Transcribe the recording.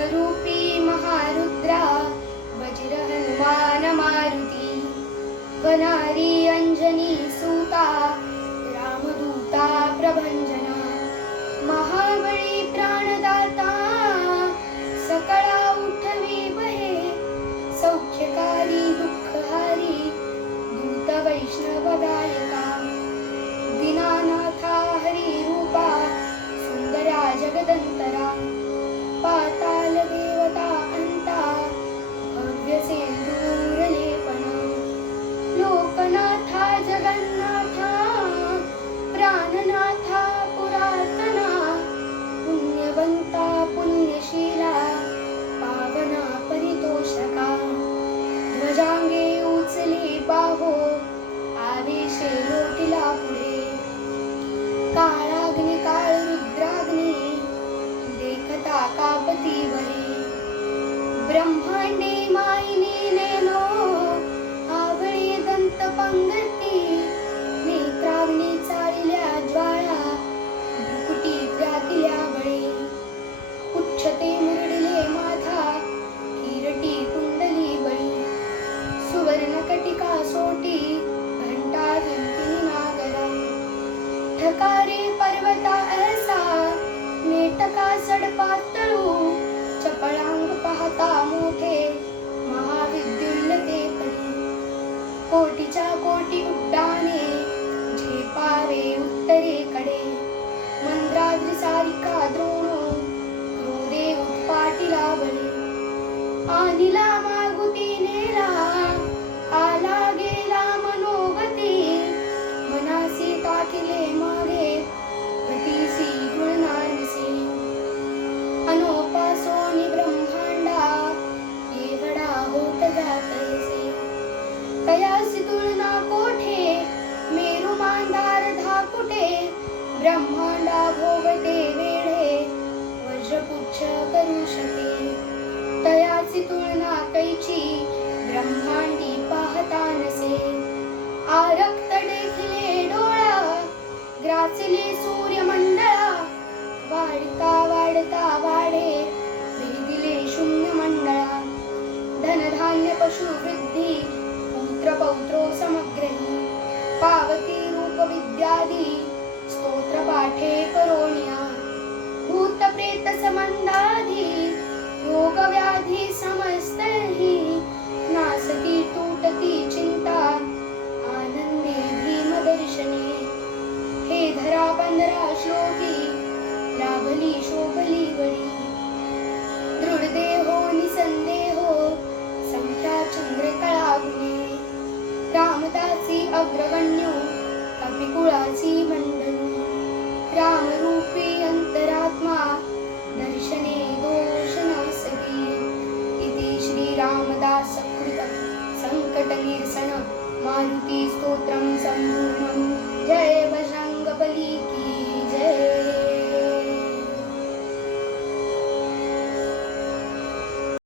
रामरूपी महारुद्रा वज्र हनुमान मारुती वनारी अंजनी सूता रामदूता प्रभंजना। देखता कापती वरे। ब्रह्मांडे मायने नेनो आवळे दंत पंगती। नेत्राग्नी चाळल्या ज्वाळा भुकुटी त्यागिल्या बळे। उच्छते मुरडले माथा किरटी कुंडली बळी। सुवर्ण कटिका सोटी घंटा विंटी नागरा। ठकारे पर्वता ऐसा मेटका सडपात कोटीच्या कोटी उड्डाणे झेपावे उत्तरेकडे. मंद्राद्री सारिका द्रोण क्रोधे उत्पाटीला बळे आणिला ब्रह्मांडा भोगते वेळे वज्रपुच्छ करू शके. तयाची तुलना कैची ब्रह्मांडी पाहता नसे. आरक्त देखिले डोळा ग्रासिले सूर्यमंडळा. वाढता वाढता वाढे वेदिले शून्य मंडळा धनधान्य पशु वृद्धी पुत्र पौत्रो समग्रही. पावती रूप हे करोण्या भूत प्रेत संबंधाधी रोग व्याधी समस्तही नासती तुटती चिंता आनंदे भीम दर्शने हे धरा पंधरा श्लोकी लाभली शोभली बळी दृढदेहो निसंदेहो संख्या चंद्र कळावणे रामदासी अग्रगण्यो कपिकुळाची मंडळी रामरूपी